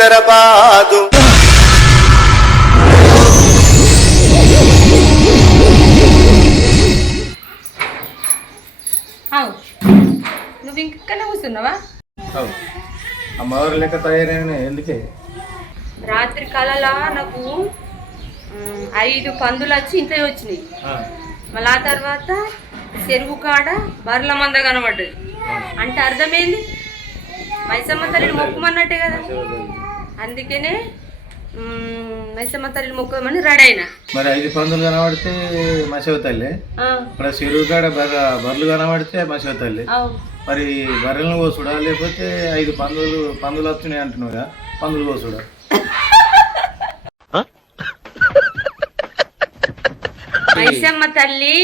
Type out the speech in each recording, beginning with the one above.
తెరపాదు. నువ్వు ఇంకనే కూర్చున్నావా? అమ్మవారు లెక్క తయారైన ఎందుకే? రాత్రి కళలా నాకు 5 పందులు వచ్చి ఇంట్లో వచ్చినాయి. మళ్ళీ ఆ తర్వాత చెరువు కాడ బర్ల మంద కనబడ్డది. అంటే అర్థమైంది మైసమ్మ తల్లిని మొక్కమన్నట్టే కదా. అందుకనే మైసమ్మ తల్లిని మొక్కమని రెడీ అయినా. మరి 5 పందులు కనబడితే మసవ తల్లి, మరి చెరువు కాడ బర్రెలు కనబడితే మసవ తల్లి. మరి బర్రెలను కోసుడా లేకపోతే 5 పందులు వస్తున్నాయి అంటున్నావుగా, పందులు కోసుడా? మైసమ్మ తల్లి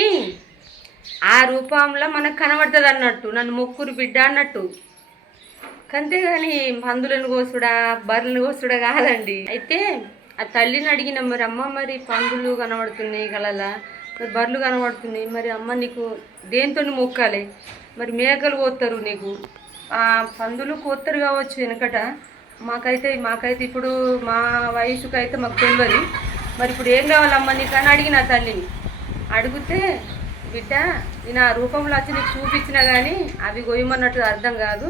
ఆ రూపంలో మనకు కనబడుతుంది అన్నట్టు, నన్ను మొక్కురు బిడ్డ అన్నట్టు. అంతేగాని పందులను కోసుడా బర్రెలను కోసుడా కాదండి. అయితే ఆ తల్లిని అడిగిన, మరి అమ్మ మరి పందులు కనబడుతున్నాయి కలలా, మరి బర్రెలు కనబడుతున్నాయి, మరి అమ్మ నీకు దేంతో మొక్కాలి? మరి మేకలు కోస్తారు నీకు, ఆ పందులు కోస్తారు కావచ్చు వెనకట, మాకైతే ఇప్పుడు మా వయసుకు అయితే మాకు తెలియదు. మరి ఇప్పుడు ఏం కావాలమ్మ నీకు అని అడిగిన తల్లిని. అడిగితే బిడ్డ నేను ఆ రూపంలో వచ్చి నీకు చూపించినా కానీ అవి గొయ్యమన్నట్టు అర్థం కాదు,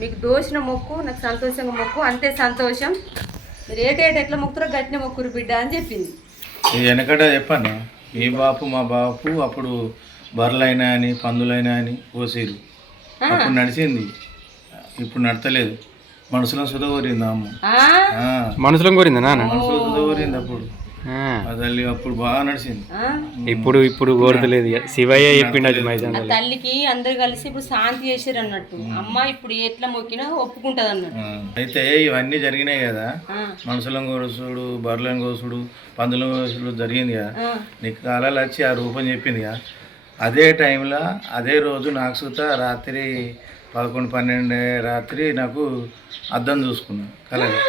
మీకు దోషిన మొక్కు, నాకు సంతోషంగా మొక్కు, అంతే సంతోషం. మీరు ఏటేట ఎట్లా మొక్కుతారో గట్టిన మొక్కురు బిడ్డ అని చెప్పింది. వెనకట చెప్పాను, మీ బాపు మా బాపు అప్పుడు బర్రెలైనా అని పందులైనా అని కోసేరు, అప్పుడు నడిచింది, ఇప్పుడు నడతలేదు. మనసులో సుధ కోరింది అమ్మ, మనసులో కోరింది నాన్న, మనసులో సుధ కోరింది అప్పుడు. తల్లి అప్పుడు బాగా నడిచింది, ఇప్పుడు కోరతలేదు. శివయ్య చెప్పిండు తల్లికి అందరు కలిసి ఇప్పుడు శాంతి చేసారు అన్నట్టు. అమ్మ ఇప్పుడు ఎట్లా మొక్కినా ఒప్పుకుంటది అన్నట్టు. అయితే ఇవన్నీ జరిగినాయి కదా, మనుషులను కోసుడు, బర్రెలను కోసుడు, పందులను కోసుడు జరిగింది కదా, నీకు కాలాలు వచ్చి ఆ రూపం చెప్పింది కదా. అదే టైంలో అదే రోజు నాకు సుత రాత్రి 11-12 రాత్రి నాకు అద్దం చూసుకున్నాను కలగా.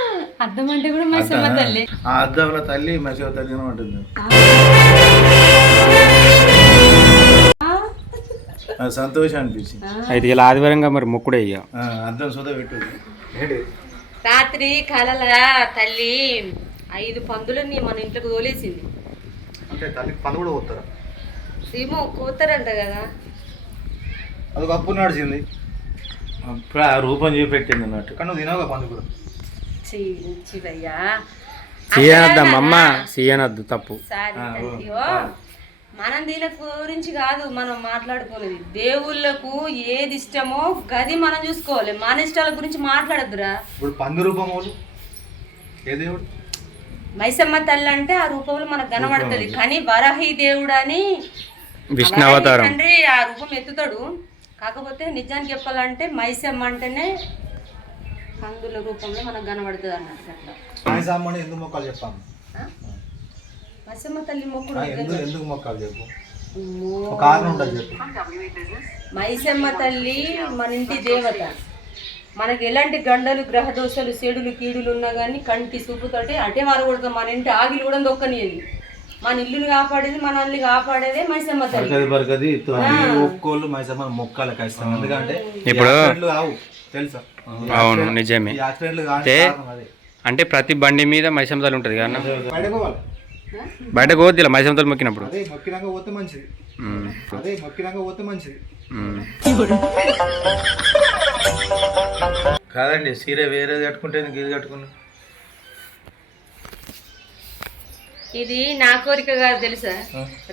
అద్దం అంటే కూడా మైసమ్మ తల్లి. ఆ అద్దంలో తల్లి మైసమ్మ తల్లి ఉంటుంది. సంతోషం అనిపించింది. అయితే ఇలా ఆదివారంగా మరి మొక్కుడే ఇక అద్దం సుధ పెట్టు. రాత్రి కలల తల్లి 5 పందులని మన ఇంట్లోకి తోలేసింది. అంటే తల్లికి పండు కూడా పోతారా? సీమో కూతారంట కదా, అది అప్పుడు నడిచింది, అప్పుడు ఆ రూపం చూపెట్టింది అన్నట్టు. కానీ నువ్వు తినవుగా పండు కూడా. సీయనద్దమ్మా, సీయనద్దు తప్పు. మనం దీని గురించి కాదు మనం మాట్లాడుకోలేదు. దేవుళ్ళకు ఏది ఇష్టమో గది మనం చూసుకోవాలి, మన ఇష్టాల గురించి మాట్లాడద్దురా. ఇప్పుడు పండు రూపం ఏ దేవుడు? మైసమ్మ తల్లి అంటే ఆ రూపంలో మనకు కనబడుతుంది. కానీ వరాహి దేవుడు అని విష్ణు అవతారం తండ్రి ఆ రూపం ఎత్తుతాడు. కాకపోతే నిజానికి చెప్పాలంటే మైసమ్మ అంటేనే పందుల రూపంలో మనకు కనబడుతుంది అన్నట్టు. అట్లా ఎందుకు మొక్కలు చెప్పాము? మైసమ్మ తల్లి మొక్కుడు ఎందుకు మొక్కలు చెప్పు, కారణం ఉంటుంది చెప్పు. మైసమ్మ తల్లి మన ఇంటి దేవత. మనకి ఎలాంటి గండలు గ్రహ దోషాలు చెడులు కీడులు ఉన్నా కానీ కంటి చూపుతోటి అటే మారకూడదు. మన ఇంటి ఆగిలి కూడా దొక్కనియది, మన ఇల్లుని కాపాడేది, మనల్ని కాపాడేదే మైసమ్మ తల్లి. ఒక్కోళ్ళు మైసమ్మ మొక్కలు కష్టం, ఎందుకంటే ఇప్పుడు తెలుసా? అవును నిజమే. అంటే ప్రతి బండి మీద మైసమ్మ తల్లి ఉంటుంది కదా, బయట పోద్ది ఇలా మైసమ్మ తల్లి మొక్కినప్పుడు. కాదండి, సీర వేరేది కట్టుకుంటే ఇది కట్టుకున్నా. ఇది నా కోరిక కాదు తెలుసా.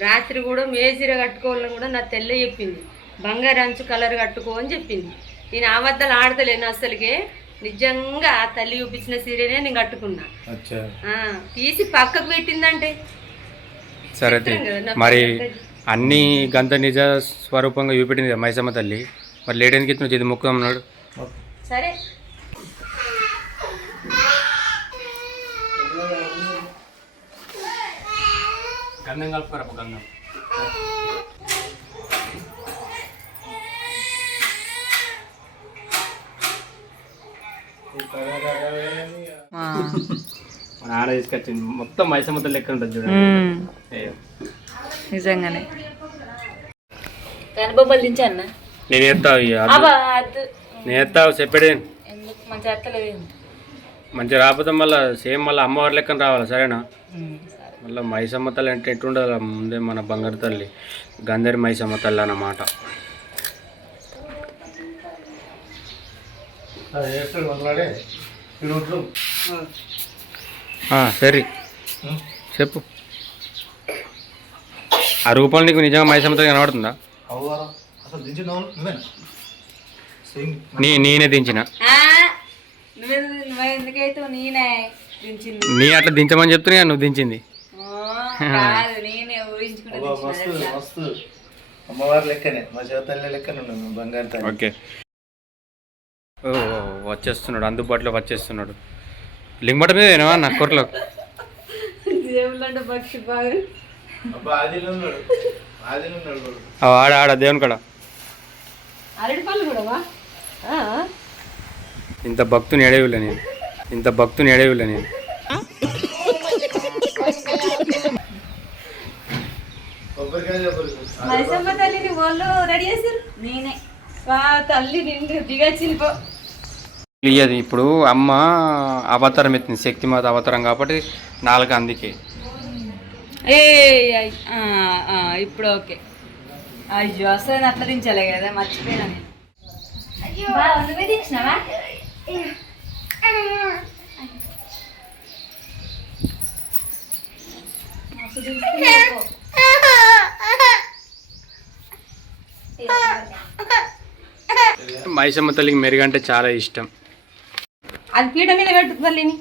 రాత్రి కూడా మేజీర కట్టుకోవాలని కూడా నా తెల్ల చెప్పింది, బంగారు అంచు కలర్ కట్టుకో అని చెప్పింది. నేను ఆబద్దాలు ఆడతలేను అసలుకే, నిజంగా ఆ తల్లి చూపించిన సీరేనే నేను కట్టుకున్నా. తీసి పక్కకు పెట్టిందంటే సరే. మరి అన్ని గంత నిజ స్వరూపంగా చూపెట్టింది మైసమ్మ తల్లి, మరి లేడానికి నువ్వు ఇది మొక్కుదాం అన్నాడు. సరే గంధం కలుపుకోరా, గంధం. ఆడ తీసుకొచ్చింది మొత్తం మైసమ్మ తల్లి లెక్క ఉంటుంది చూడండి. నిజంగానే కనుబొమ్మలు దించన్నా నేను ఎత్తావు, నేను ఎత్తావు చెప్పాడు. ఎందుకు మంచి ఎత్తలేదు. మంచిగా రాకపోతే మళ్ళీ సేమ్ మళ్ళీ అమ్మవారి లెక్కన రావాలి, సరేనా? మళ్ళీ మైసమ్మ తల్లి అంటే ఎట్లుండదు, ముందే మన బంగారు తల్లి గంధరి మైసమ్మ తల్లి అన్నమాట. సరే చెప్పు. ఆ రూపంలో నీకు నిజంగా మైసమ్మ తల్లి కనబడుతుందా? నేనే దించిన. నీ అట్లా దించమని చెప్తున్నా, నువ్వు దించింది. అమ్మవారి లెక్కనే, మా శివతల్లి లెక్కనే బంగారు తల్లి. ఓకే, ఓ వచ్చేస్తున్నాడు, అందుబాటులోకి వచ్చేస్తున్నాడు. లింగమట మీద ఏనా నా కొరలో ఆడ ఆడ దేవుని కాడ ఇంత భక్తుని ఎడవిలే నేను, ఇంత భక్తుని ఎడవిలే నేను. తల్లిని వాళ్ళు రెడీ చేశారు, నేనే తల్లి నిండు దిగచ్చిపో. అది ఇప్పుడు అమ్మ అవతారం ఎత్తింది, శక్తిమాత అవతారం కాబట్టి 4 అందుకే. ఇప్పుడు ఓకే. అయ్యో అసలు అట్లా దించాలే కదా, మర్చిపోయినా నేను. నువ్వే దించినావా? మైసమ్మ తల్లికి మెరుగంటే చాలా ఇష్టం. అది పీట మీద పెట్టు తల్లిని.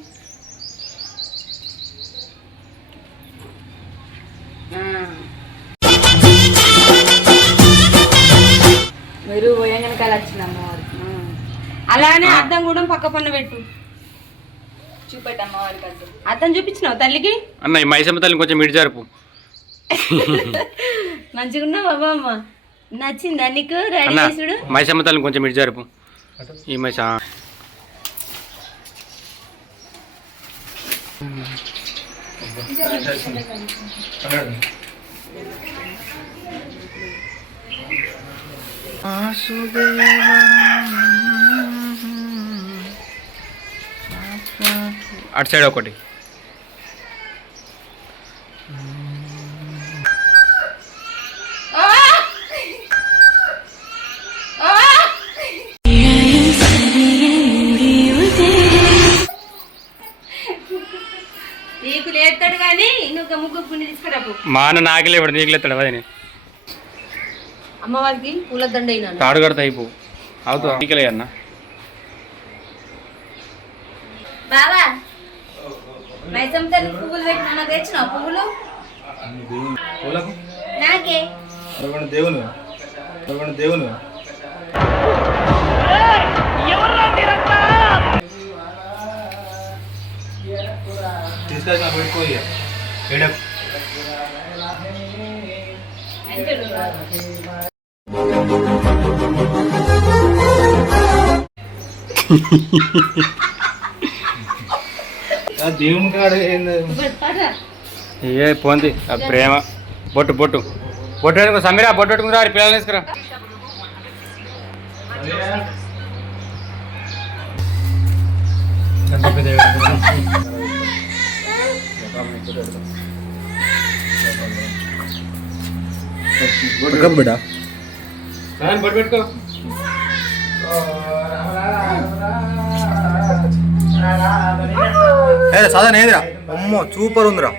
మీరు పోయంగనకాల వచ్చింది అమ్మవారికి. అలానే అద్దం కూడా పక్క పన్ను పెట్టు, చూపెట్టు అమ్మవారికి. అద్దం చూపించినావు తల్లికి? అన్న ఈ మైసమ్మ తల్లిని కొంచెం ఇటు జరుపు. మంచిగా ఉన్నావు బాబా అమ్మ, నచ్చిందా నీకు? రెడీ చేసుడు. మైసమ్మ తల్లిని కొంచెం ఇటు జరుపు. ఈ మైస అటు సైడ్ ఒకటి. నీకు లేస్తాడు కానీ నువ్వు ముగ్గు పుణ్య తీసుకురాపు. మా అన్న నాకే లేవాడు, నీకు లేస్తాడు. అదే అమ్మవారికి పూల దండ తాడు కడతా అయిపో అవుతా నీకలే అన్న. బాబా మైసమ్మ తల్లి పువ్వులు పెట్టినా తెచ్చినావు? పువ్వులు నాకే దేవుని దేవుని తీసుకొచ్చిన పెట్టుకోవాలి. దేవుని కాడ ఏ పోంది ప్రేమ. బొట్టు బొట్టు బొట్టు పెట్టుకో సమీరా, బొట్టు పెట్టుకుని రా, పిల్లలు తీసుకురా. బొట్టు పెట్టుకో. సాధన ఏదిరా? అమ్మో సూపర్ ఉందిరా.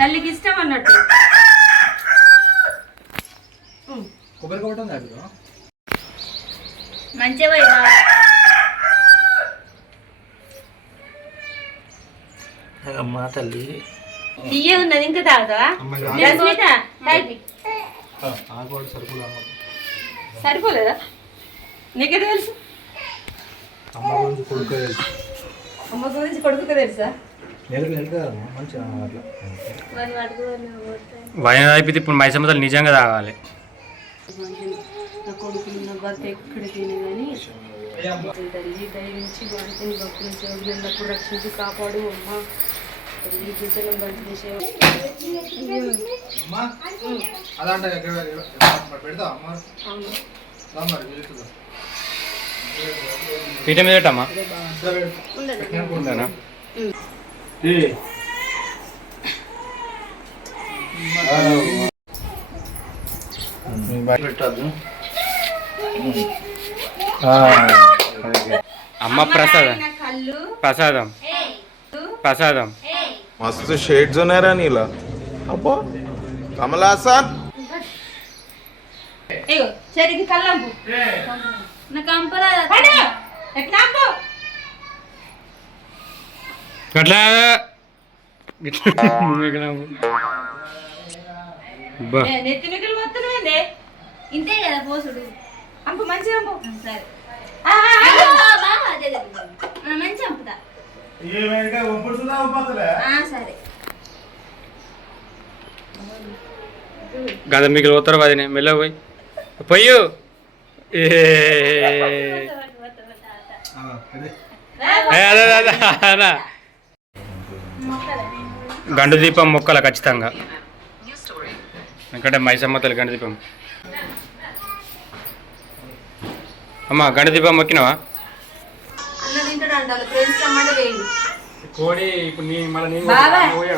తల్లికి ఇష్టం అన్నట్టు. మంచిగా అమ్మా తల్లి తీయ ఉన్నది, ఇంకా తాగుతావా? సరిపోలేదా? నీకే తెలుసు. అమ్మ గురించి కొడుకు తెలుసా? వైన్ అయిపోతే ఇప్పుడు మైసమ్మ తల్లి నిజంగా తాగాలి. నా కొడుకులు నా భర్త ఎక్కడ తినే కానీ తల్లి దయించి భర్తని భక్తుల సేవకులు రక్షించి కాపాడు అమ్మ. తల్లి బిడ్డలను బంధించే పీట మీద పెట్టమ్మా. ఉందనా? పెట్టద్దు. అమ్మ ప్రసాదం, కళ్ళు ప్రసాదం, ప్రసాదం. मस्त शेड्स नाही राणीला अप्पा कमला असा ఏగో సరికి కల్లంపు నాకు అంపరా ఎట్లా అంపు అట్లా నెత్తి మిగిలి వస్తున్నాయండి ఇంతే కదా పోసుడు. అంపు మంచిగా అంపు సరే ఆ, ఆ, ఆ. బాగా అదే మంచి అంపుతా. సరే గద మిగిలి పోతారు వదిన మెల్ల పోయి పొయ్యు. గండు దీపం మొక్కల ఖచ్చితంగా, ఎందుకంటే మైసమ్మ తల్లి గండు దీపం. అమ్మా గండు దీపం మొక్కినవా? అన్న తింటాడు అంటారు ఫ్రెండ్స్ రమ్మంటే వేయండి కోడి ఇప్పుడు నీ మళ్ళీ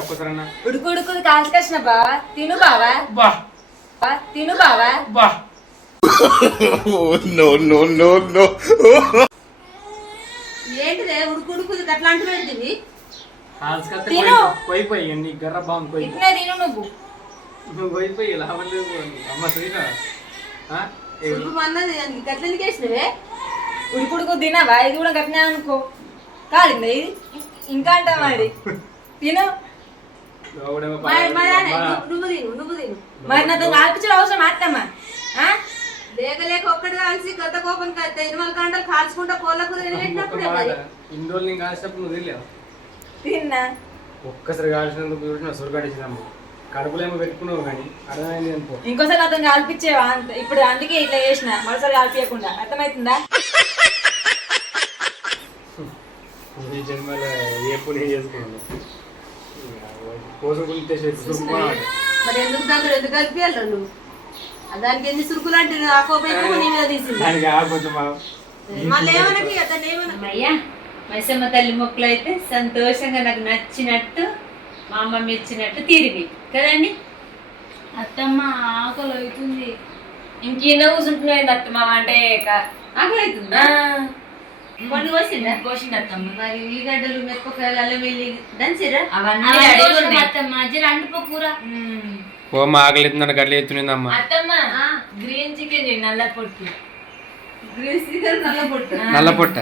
ఒక్కసారన్నా ఉడుకుడుకులు కాల్చుకొచ్చిన బావా తిను బావా, తిను బావా. नो नो नो नो ఏంటిదే ఉడుకుడుకుది అట్లా అంటూ పెడుతుంది తిను. పోయి పోయి నీ గర్ర బాగుంది పోయి ఇట్లా తిను నువ్వు. నువ్వు పోయి పోయి లాభం లేదు. అమ్మ శ్రీనా సులుపు అన్నది గట్ల ఎందుకు వేసినవే ఉడుకుడుకు తినవా? ఇది కూడా కట్టినా అనుకో కాలిందా ఇది ఇంకా అంటా మరి తిను. నువ్వు తిను మరి నాతో కాల్పించడం అవసరం అత్తమ్మా. లేక లేక ఒక్కటి కలిసి గత కోపం ఇరుమల కాంటలు కాల్చుకుంటా కోళ్ళకు పెట్టినప్పుడే మరి ఇన్ని రోజులు నేను కాల్చినప్పుడు నువ్వు తెలియదు. తిన్నా ఒక్కసారి కాల్చినందుకు చూసిన సురగడిచ్చినాము కడుపులో ఏమో పెట్టుకున్నావు కానీ అర్థమైంది అనుకో. ఇంకోసారి నాతో కాల్పించేవా ఇప్పుడు అందుకే ఇట్లా చేసిన మరోసారి కాల్పించకుండా. అర్థమవుతుందా? ఈ జన్మలో ఏ పుణ్యం చేసుకున్నాను కోసం మరి ఎందుకు దాంట్లో ఎందుకు కలిపియాలి నువ్వు దానికి ఎన్ని సురుకులు అంటే ఆ కోపం ఎక్కువ నీ మీద తీసింది దానికి ఆగొచ్చు మా మళ్ళీ ఏమనకి అతను ఏమన్నా అయ్యా మైసమ్మ తల్లి మొక్కలు అయితే సంతోషంగా నాకు నచ్చినట్టు మా అమ్మ మెచ్చినట్టు తీరివి కదండి. అత్తమ్మ ఆకలి అవుతుంది. ఇంకేనా కూర్చుంటున్నాయి అత్తమ్మ అంటే ఆకలి అవుతుందా కొన్ని కోసిందా? కోసింది అత్తమ్మ. మరి ఉల్లిగడ్డలు మిరపకాయలు అల్లం వెల్లి దంచిరా అవన్నీ రెడీగా ఉన్నాయి. మధ్యలో అంటుపో కూర. ఓ మా ఆకలి ఎత్తుందని గట్ల ఎత్తునిందమ్మా. అత్తమ్మ గ్రీన్ చికెన్ నల్ల పొట్టు గ్రీన్ చికెన్ నల్ల పొట్టు నల్ల పొట్ట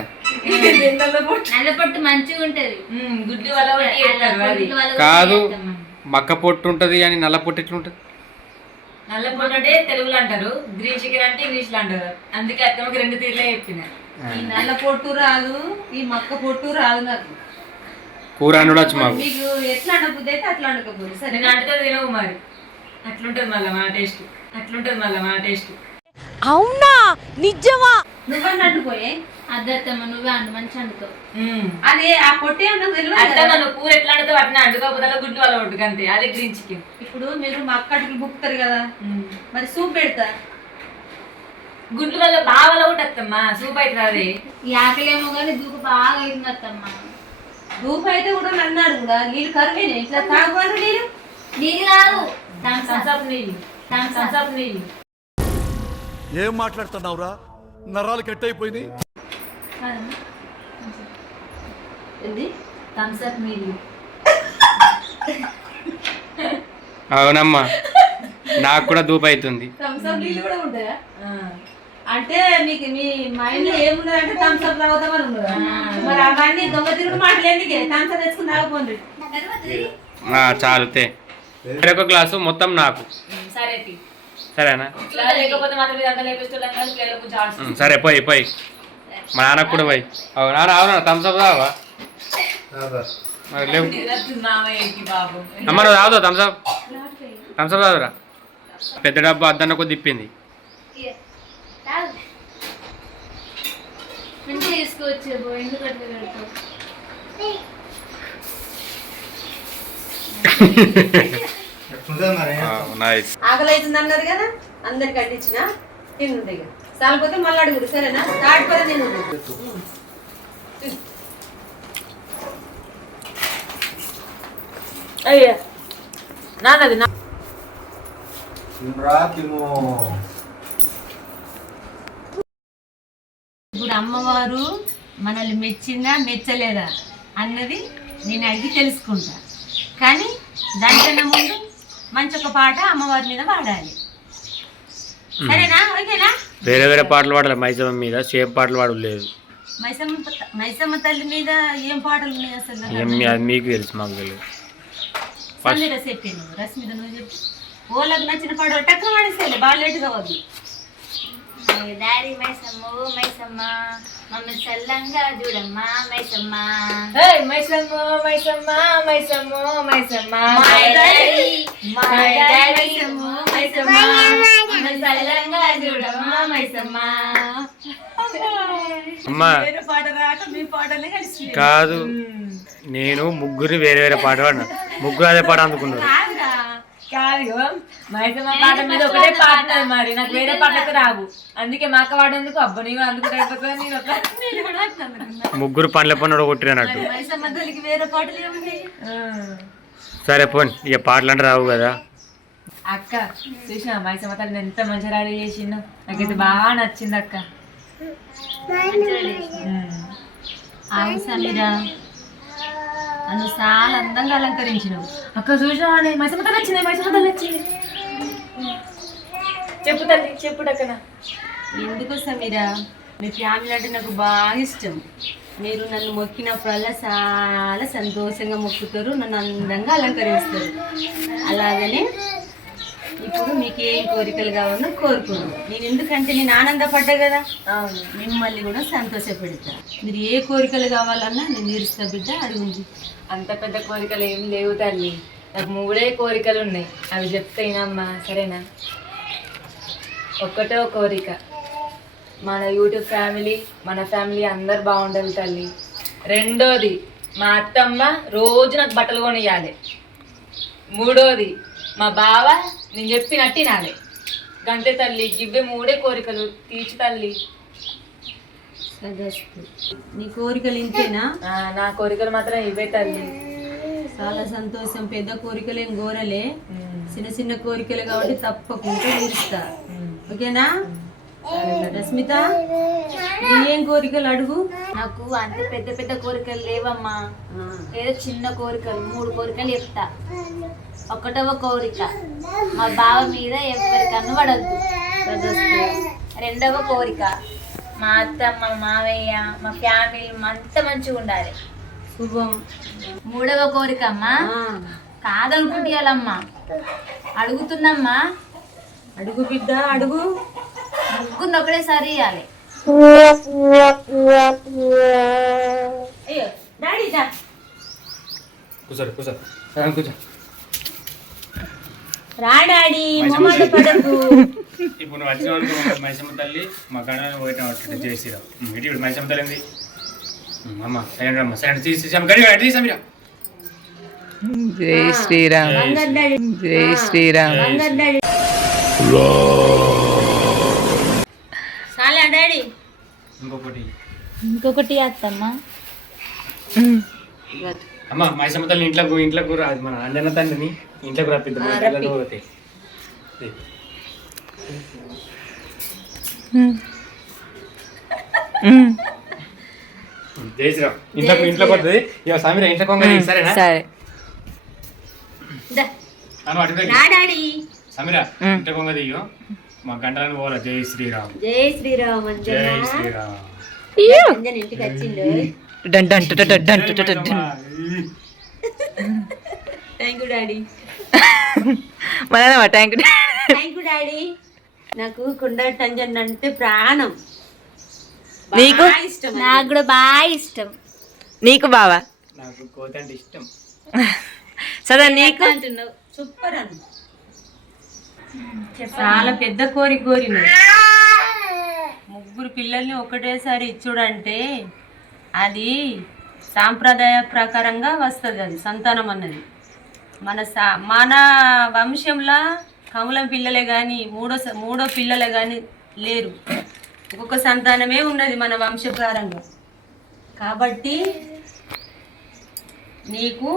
నల్ల పొట్టు మంచిగా ఉంటది. గుడ్డు వల్ల ఒకటి వేస్తారు అది. కాదు, మక్క పొట్టు ఉంటది అని నల్ల పొట్టు ఎట్లుంటది? నల్ల పొట్టు అంటే తెలుగులో అంటారు, గ్రీన్ చికెన్ అంటే ఇంగ్లీష్ లో అంటారు. అందుకే అత్తమ్మకి రెండు తీరులే చెప్పిన. ఈ నల్ల పొట్టు రాదు ఈ మక్క పొట్టు రాదు నాకు. కూర అండొచ్చు మాకు. మీకు ఎట్లా అనకపోతే అయితే అట్లా అనకపోతే సరే నేను అంటే తినవు మరి అట్లుంటది మళ్ళీ మన టేస్ట్, అట్లుంటది మళ్ళీ మన టేస్ట్. అవునా నిజమా నువ్వన్నట్టు పోయే అద్దత్తమ్మ నువ్వే అండు మంచి అండుతావు. అదే ఆ పొట్టే నాకు తెలియదు అట్లా కదా. నన్ను కూర ఎట్లా అంటే అట్లా అండుకోకపోతే గుడ్డు వాళ్ళ ఒడ్డుకు అంతే. అదే గ్రీన్ చికెన్. ఇప్పుడు మీరు మక్క అటుకులు బుక్కుతారు కదా మరి సూప్ పెడతా గుడ్లు వల్ల బాగా ఒకటి వద్దమ్మా సూప్ అయితే రాదే. ఈ ఆకలేమో కానీ దూకు బాగా అయింది అత్తమ్మ. ధూప్ అయితే కూడా నన్నాడు కూడా నీళ్ళు కరువేనే ఇట్లా తాగుతారు నీళ్ళు నీళ్ళు కాదు థమ్స్అప్ నీళ్ళు, థమ్స్అప్ నీళ్ళు. ఏం మాట్లాడుతున్నావురా నరాలు కట్ అయిపోయినాయి ఏంది థమ్స్అప్ నీళ్ళు. అవునమ్మా, నాకు కూడా దూపు అవుతుంది. థమ్స్అప్ నీళ్ళు కూడా ఉంటాయా? అంటే మీకు మీ మైండ్ లో ఏమున్నదంటే థమ్స్అప్ తాగుతామని ఉన్నదా? మరి అవన్నీ దొంగ తిరుగుడు మాటలేందుకే థమ్స్అప్ తెచ్చుకుని తాగపోండి. చాలుతే ఒక గ్లాసు మొత్తం నాకు సరే సరేనా? లేకపోతే మాత్రం మీరు అంతా లేపిస్తున్నాం కానీ పిల్లలకు కొంచెం ఆడుతుంది. సరే పోయి పోయి మా నాన్నకు కూడా పోయి. అవునా అవునా థమ్స్అప్ తావా? మరి లేవు మామయ్యకి బాబు అమ్మ నువ్వు తాగుతావు థమ్స్అప్? థమ్స్అప్ తాగురా. పెద్ద డబ్బు అద్దన్న కొద్ది తిప్పింది. మంచిగా తీసుకోవచ్చు ఎందుకు అట్లా పెడతావు? మరి నైస్. ఆకలి అవుతుంది అన్నారు కదా అందరికి అందించిన తింది చాలిపోతే మళ్ళీ అడుగుడు సరేనా దాటిపోతే నేను అయ్యా నాన్నది నా ఇప్పుడు అమ్మవారు మనల్ని మెచ్చిందా మెచ్చలేదా అన్నది నేను అడిగి తెలుసుకుంటా. కానీ దానికన్నా ముందు మంచి ఒక పాట అమ్మవారి మీద పాడాలి. సరేనా? ఓకేనా? వేరే వేరే పాటలు పాడాలి. మైసమ్మ మీద సేమ్ పాటలు పాడలేదు. మైసమ్మ తల్లి మీద ఏం పాటలు ఉన్నాయి అసలు? అది మీకు తెలుసు, మాకు తెలియదు. సందేగా చెప్పాను. రశ్మిద నువ్వు చెప్పి ఓళ్ళకి నచ్చిన పాట టక్కు పడేసేయాలి, బాగా లేట్ కావద్దు. దారి మైసమ్మ మైసమ్మ మమ్మల్ని చల్లంగా చూడమ్మా మైసమ్మ. మైసమ్మ మైసమ్మ మైసమ్మ మైసమ్మ చల్లంగా చూడమ్మా మైసమ్మ. అమ్మా వేరే పాట రాక మీ పాటలే కలిసి కాదు, నేను ముగ్గురిని వేరే వేరే పాట పాడినా, ముగ్గురు అదే పాట అందుకున్నారు. కాదు మైసమ్మ పాట మీద ఒకటే పాట మరి, నాకు వేరే పాటలు రావు. అందుకే మా అక్క వాడేందుకు అబ్బా నీవు అందుకు అయిపోతుంది. నేను ముగ్గురు పనుల పనులు కొట్టిరన్నట్టు. మైసమ్మ తల్లికి వేరే పాటలు ఏమున్నాయి? సరే పోనీ, ఇక పాటలు అంటే రావు కదా. అక్క చూసిన మైసమ్మ తల్లిని ఎంత మంచిగా రెడీ చేసిందో, నాకైతే బాగా నచ్చింది అక్క. అవును సమీరా, నన్ను చాలా అందంగా అలంకరించినావు. అక్క చూసినా మైసమ్మ తల్లి వచ్చింది, మైసమ్మ తల్లి వచ్చింది. చెప్పు తల్లి చెప్పుడక్కన. ఎందుకు సమీరా, మీ ఫ్యామిలీ అంటే నాకు బాగా ఇష్టం. మీరు నన్ను మొక్కినప్పుడల్లా చాలా సంతోషంగా మొక్కుతారు, నన్ను అందంగా అలంకరిస్తారు. అలాగనే ఇప్పుడు మీకు ఏం కోరికలు కావాలో కోరుకోరు. నేను ఎందుకంటే నేను ఆనందపడ్డా కదా, మిమ్మల్ని కూడా సంతోషపెడతా. మీరు ఏ కోరికలు కావాలన్నా నేను తీరుస్తా బిడ్డ, అడుగుంది. అంత పెద్ద కోరికలు ఏం లేవు తల్లి, నాకు 3 కోరికలు ఉన్నాయి. అవి చెప్తాయినమ్మా సరేనా? ఒక్కటో కోరిక, మన యూట్యూబ్ ఫ్యామిలీ మన ఫ్యామిలీ అందరు బాగుండాలి తల్లి. రెండోది, మా అత్తమ్మ రోజు నాకు బట్టలు కొనియాలి. మూడోది, మా బావ నేను చెప్పినట్టు తినాలి. గంతే తల్లి, ఇవే 3 కోరికలు తీర్చు తల్లి. నీ కోరికలు ఇంతేనా? నా కోరికలు మాత్రం ఇవే తల్లి. చాలా సంతోషం. పెద్ద కోరికలు ఏం కోరలే, చిన్న చిన్న కోరికలు కాబట్టి తప్పకుండా తీరుస్తా. ఓకేనా? రస్మిత, ఏం కోరికలు అడుగు. నాకు అంత పెద్ద పెద్ద కోరికలు లేవమ్మా, ఏదో చిన్న కోరికలు 3 కోరికలు చెప్తా. ఒకటవ కోరిక, మా బావ మీద ఎవరికన్నా పడద్దు. రెండవ కోరిక, మా అత్త మా మావయ్య మా ఫ్యామిలీ అంతా మంచిగా ఉండాలి. శుభం. మూడవ కోరిక అమ్మా, కాదనుకుంటాలమ్మా, అడుగుతున్నమ్మా. అడుగు బిడ్డ అడుగు. ముగ్గురిని ఒకటేసారి ఇవ్వాలి. అయ్యో డాడీ దా. కూర్చో కూర్చో కూర్చో. రా డాడీ, మొహమాట పడకు. ఇప్పుడు నువ్వు వచ్చిన వాళ్ళకి మైసమ్మ తల్లి మా కన్నా పోయిన జై శ్రీరామ్. ఇటు ఇప్పుడు మైసమ్మ తల్లి ఉంది. అమ్మ సైడ్ అమ్మ సైడ్ తీసేసాం గడి అడి సమీరా. జై శ్రీరామ్, జై శ్రీరామ్. చాలా డాడీ. ఇంకొకటి అత్తమ్మా. అమ్మ మైసమ్మ తల్లి ఇంట్లోకి రాదు, మన అంజన తండ్రిని ఇంట్లోకి రప్పిద్దాం. జై శ్రీరామ్. ఇంట్లోకి వస్తుంది. ఇక సమీరా ఇంట్లో కొంగ సరేనా? సరే డాడీ. సమీరా ఇంట్లో కొంగ దియ్యో, మా గంటలను పోవాలా. జై శ్రీరామ్, జై శ్రీరామ్. జై శ్రీరామ్. అంజన ఇంటికి వచ్చిండు. Thank you daddy. Thank you. Thank you daddy. నాకు కుండటి అంజన్ అంటే ప్రాణం. నీకు? బాగా ఇష్టం. నాకు కూడా బాగా ఇష్టం. నీకు బావా? నాకు కోతి అంటే ఇష్టం. సదా నీకు? అంటున్నావు సూపర్ అను. చాలా పెద్ద కోరిన 3 పిల్లల్ని ఒకటేసారి ఇచ్చుడంటే అది సాంప్రదాయ ప్రకారంగా వస్తుంది. అది సంతానం అన్నది మన వంశంలో కమలం పిల్లలే కానీ మూడో పిల్లలే కానీ లేరు. ఒక్కొక్క సంతానమే ఉన్నది మన వంశప్రారంగా. కాబట్టి నీకు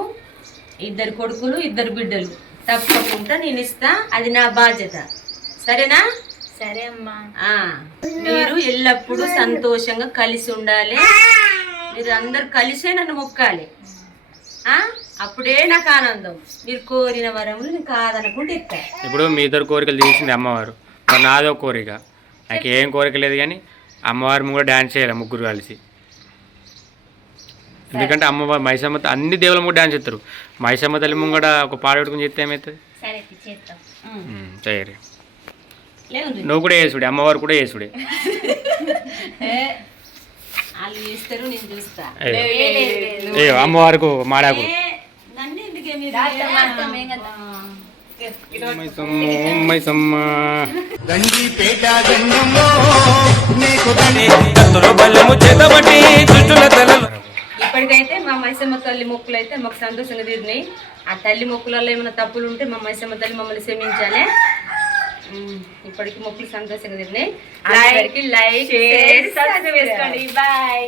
2 కొడుకులు 2 బిడ్డలు తప్పకుండా నేను ఇస్తా, అది నా బాధ్యత. సరేనా? సరే అమ్మా. మీరు ఎల్లప్పుడూ సంతోషంగా కలిసి ఉండాలి. మీరు అందరు కలిసే నన్ను మొక్కాలి. అప్పుడే నాకు ఆనందం. మీరు కోరిన వరములు నేను కాదనకుండా ఇస్తా. ఇప్పుడు మీ 2 కోరికలు తీసింది అమ్మవారు, మరి నాదో కోరిక. నాకు ఏం కోరిక లేదు కానీ అమ్మవారి కూడా డ్యాన్స్ చేయాలి ముగ్గురు కలిసి. ఎందుకంటే అమ్మవారు మైసమ్మ అన్ని దేవుల ముందు డ్యాన్స్ చేస్తారు. మైసమ్మ తల్లి ముంగడ ఒక పాట పెట్టుకుని చేస్తే ఏమవుతుంది? చేయరు. నువ్వు కూడా వేసుడే, అమ్మవారు కూడా వేసుడే. వాళ్ళు చేస్తారు, నేను చూస్తా. అమ్మవారికి మాడాకు నన్ను ఎందుకే ఇప్పటికైతే మా మైసమ్మ తల్లి మొక్కులు అయితే మాకు సంతోషంగా తీరినాయి. ఆ తల్లి మొక్కులలో ఏమైనా తప్పులు ఉంటే మా మైసమ్మ తల్లి మమ్మల్ని క్షమించాలి. ఇప్పటికి మొక్కులు సంతోషంగా తీరినాయి. లైక్, షేర్, సబ్స్క్రైబ్ చేసుకోండి. బాయ్.